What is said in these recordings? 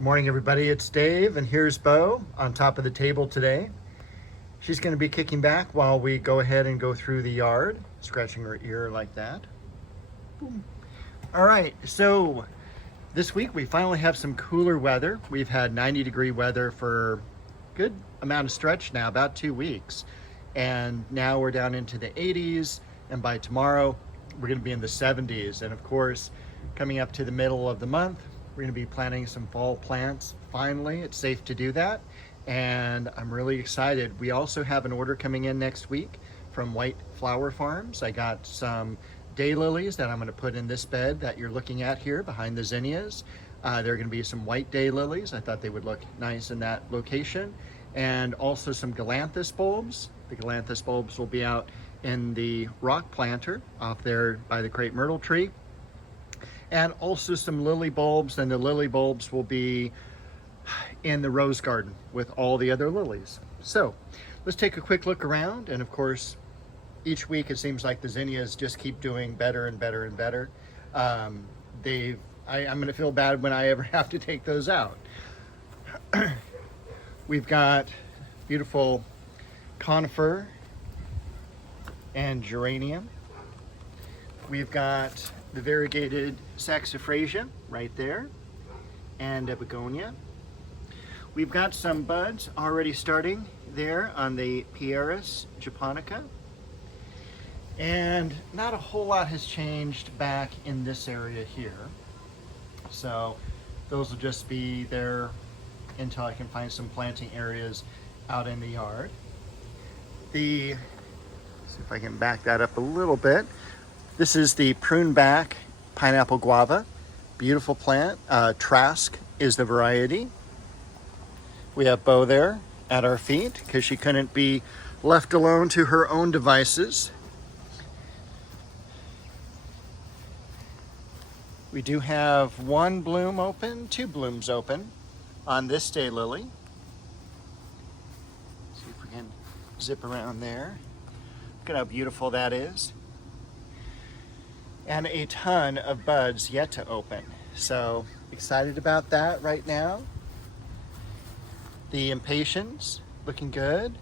Morning, everybody. It's Dave, and here's Bo on top of the table today. She's going to be kicking back while we go ahead and go through the yard, scratching her ear like that. Boom. All right, so this week we finally have some cooler weather. We've had 90-degree weather for a good amount of stretch now, about 2 weeks. And now we're down into the 80s, and by tomorrow we're going to be in the 70s. And of course, coming up to the middle of the month, we're going to be planting some fall plants. Finally, it's safe to do that, and I'm really excited. We also have an order coming in next week from White Flower Farms. I got some daylilies that I'm going to put in this bed that you're looking at here behind the zinnias. There are going to be some white daylilies. I thought they would look nice in that location. And also some galanthus bulbs. The galanthus bulbs will be out in the rock planter off there by the crepe myrtle tree. And also some lily bulbs, and the lily bulbs will be in the rose garden with all the other lilies. So let's take a quick look around. And of course, each week it seems like the zinnias just keep doing better and better and better. I'm going to feel bad when I ever have to take those out. We've got beautiful conifer and geranium. We've got the variegated saxifraga right there, and a begonia. We've got some buds already starting there on the Pieris japonica. And not a whole lot has changed back in this area here. So those will just be there until I can find some planting areas out in the yard. See if I can back that up a little bit. This is the prune back pineapple guava. Beautiful plant. Trask is the variety. We have Bo there at our feet because she couldn't be left alone to her own devices. We do have one bloom open, two blooms open on this daylily. See if we can zip around there. Look at how beautiful that is. And a ton of buds yet to open. So excited about that right now. The impatiens looking good.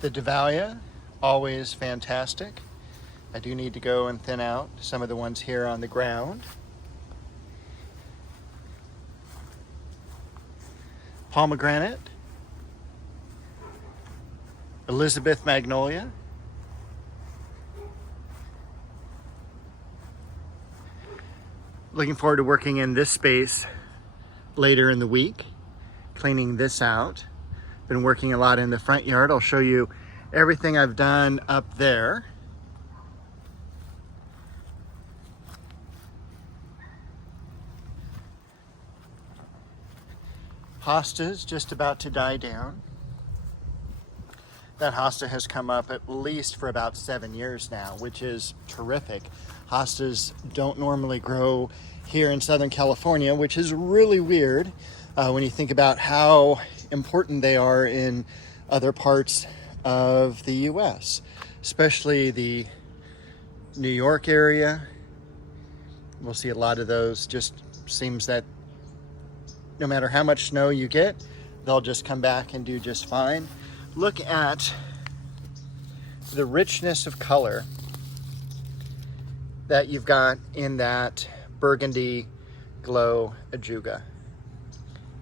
The Dahlia, always fantastic. I do need to go and thin out some of the ones here on the ground. Pomegranate. Elizabeth magnolia. Looking forward to working in this space later in the week, cleaning this out. Been working a lot in the front yard. I'll show you everything I've done up there. Hosta's just about to die down. That hosta has come up at least for about 7 years now, which is terrific. Hostas don't normally grow here in Southern California, which is really weird when you think about how important they are in other parts of the US, especially the New York area. We'll see a lot of those. Just seems that no matter how much snow you get, they'll just come back and do just fine. Look at the richness of color that you've got in that burgundy glow ajuga.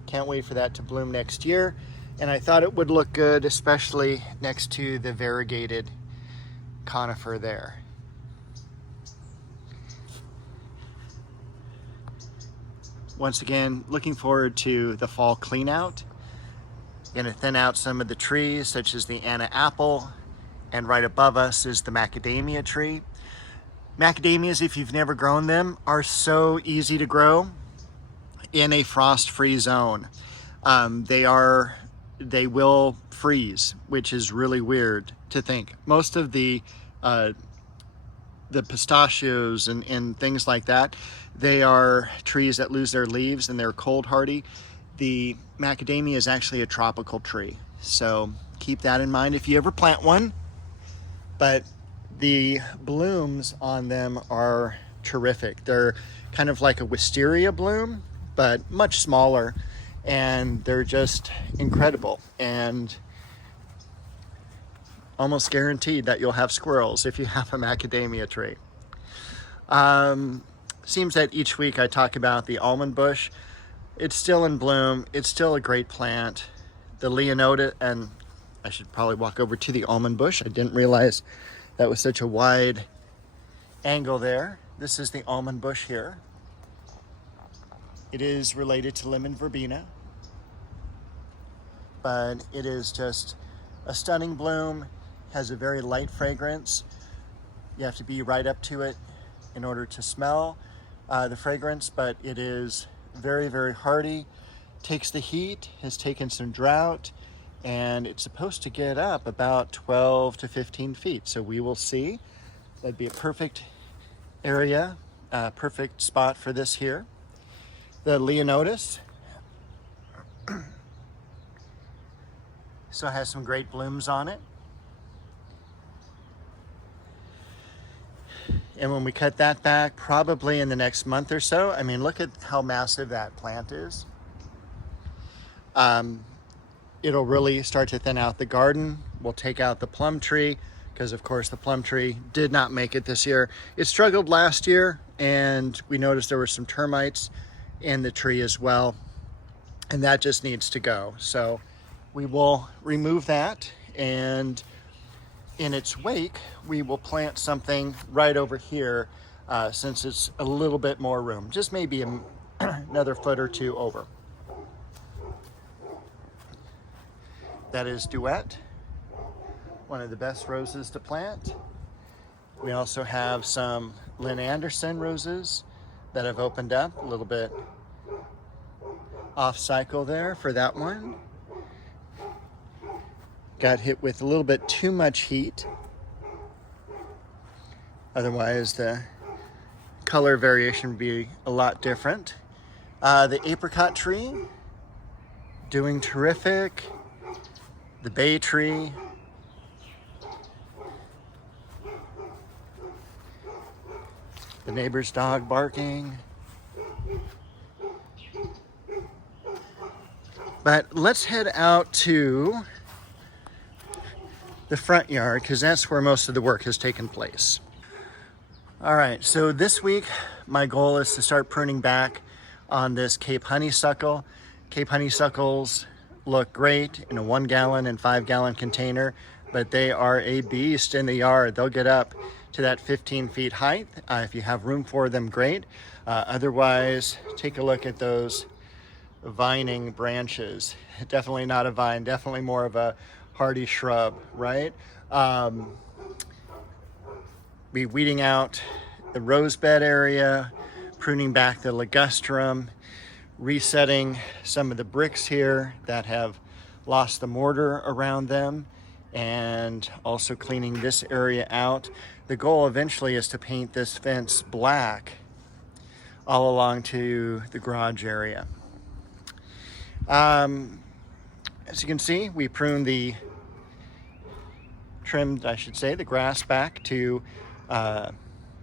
Can't wait for that to bloom next year. And I thought it would look good, especially next to the variegated conifer there. Once again, looking forward to the fall clean out. Going to thin out some of the trees, such as the Anna apple, and right above us is the macadamia tree. Macadamias, if you've never grown them, are so easy to grow in a frost-free zone. They will freeze, which is really weird to think. Most of the pistachios and things like that, they are trees that lose their leaves and they're cold hardy. The macadamia is actually a tropical tree, so keep that in mind if you ever plant one. But the blooms on them are terrific. They're kind of like a wisteria bloom, but much smaller, and they're just incredible, and almost guaranteed that you'll have squirrels if you have a macadamia tree. Seems that each week I talk about the almond bush. It's still in bloom. It's still a great plant. The Leonota, and I should probably walk over to the almond bush. I didn't realize that was such a wide angle there. This is the almond bush here. It is related to lemon verbena, but it is just a stunning bloom, has a very light fragrance. You have to be right up to it in order to smell the fragrance, but it is very, very hardy, takes the heat, has taken some drought, and it's supposed to get up about 12 to 15 feet. So we will see. That'd be a perfect area, perfect spot for this here. The Leonotis so it has some great blooms on it. And when we cut that back, probably in the next month or so, I mean, look at how massive that plant is. It'll really start to thin out the garden. We'll take out the plum tree, because of course the plum tree did not make it this year. It struggled last year, and we noticed there were some termites in the tree as well, and that just needs to go. So we will remove that, and in its wake, we will plant something right over here, since it's a little bit more room, just maybe another foot or two over. That is Duet, one of the best roses to plant. We also have some Lynn Anderson roses that have opened up a little bit off cycle there for that one. Got hit with a little bit too much heat. Otherwise, the color variation would be a lot different. The apricot tree, doing terrific. The bay tree. The neighbor's dog barking. But let's head out to the front yard, because that's where most of the work has taken place. All right, so this week my goal is to start pruning back on this Cape honeysuckle. Cape honeysuckles look great in a 1 gallon and 5 gallon container, but they are a beast in the yard. They'll get up to that 15 feet height. If you have room for them, great. Otherwise, take a look at those vining branches. Definitely not a vine, definitely more of a hardy shrub, right? Be weeding out the rose bed area, pruning back the ligustrum, resetting some of the bricks here that have lost the mortar around them, and also cleaning this area out. The goal eventually is to paint this fence black all along to the garage area. As you can see, we trimmed, I should say, the grass back to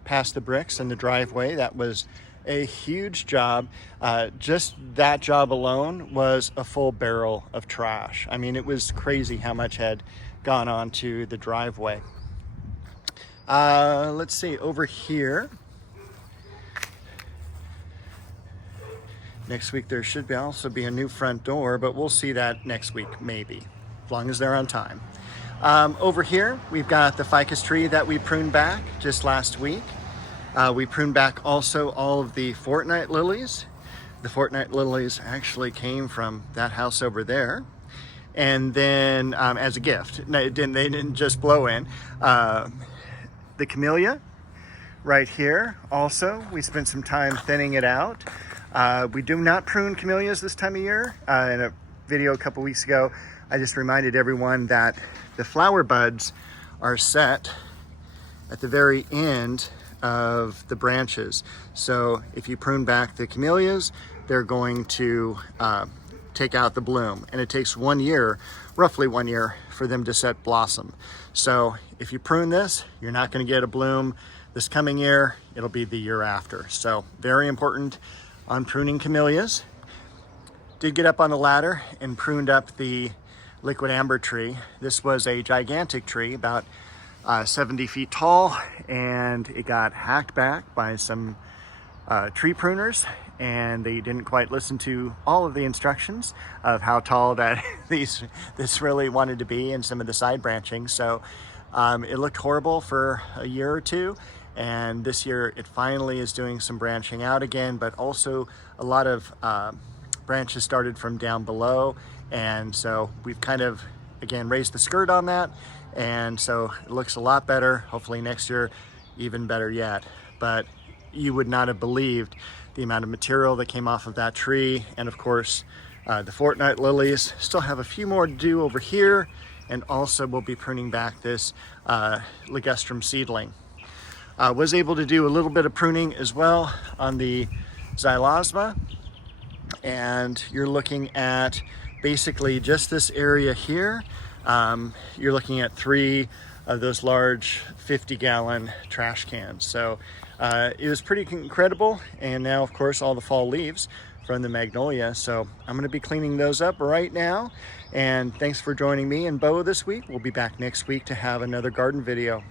past the bricks in the driveway. That was a huge job. Just that job alone was a full barrel of trash. I mean, it was crazy how much had gone on to the driveway. Let's see, over here. Next week there should also be a new front door, but we'll see that next week, maybe, as long as they're on time. Over here, we've got the ficus tree that we pruned back just last week. We pruned back also all of the fortnight lilies. The fortnight lilies actually came from that house over there. And then as a gift, no, they didn't just blow in. The camellia right here also, we spent some time thinning it out. We do not prune camellias this time of year. In a video a couple weeks ago, I just reminded everyone that the flower buds are set at the very end of the branches. So if you prune back the camellias, they're going to take out the bloom, and it takes 1 year, roughly 1 year, for them to set blossom. So if you prune this, you're not going to get a bloom this coming year, it'll be the year after. So very important on pruning camellias. Did get up on the ladder and pruned up the liquid amber tree. This was a gigantic tree, about 70 feet tall, and it got hacked back by some tree pruners, and they didn't quite listen to all of the instructions of how tall that this really wanted to be and some of the side branching. So it looked horrible for a year or two, and this year it finally is doing some branching out again, but also a lot of branches started from down below, and so we've kind of again raised the skirt on that, and so it looks a lot better. Hopefully next year even better yet. But you would not have believed the amount of material that came off of that tree. And of course the fortnight lilies still have a few more to do over here, and also we'll be pruning back this ligustrum seedling. Was able to do a little bit of pruning as well on the xylosma, and you're looking at basically just this area here. You're looking at 3 of those large 50-gallon trash cans. So it was pretty incredible. And now, of course, all the fall leaves from the magnolia. So I'm going to be cleaning those up right now. And thanks for joining me and Bo this week. We'll be back next week to have another garden video.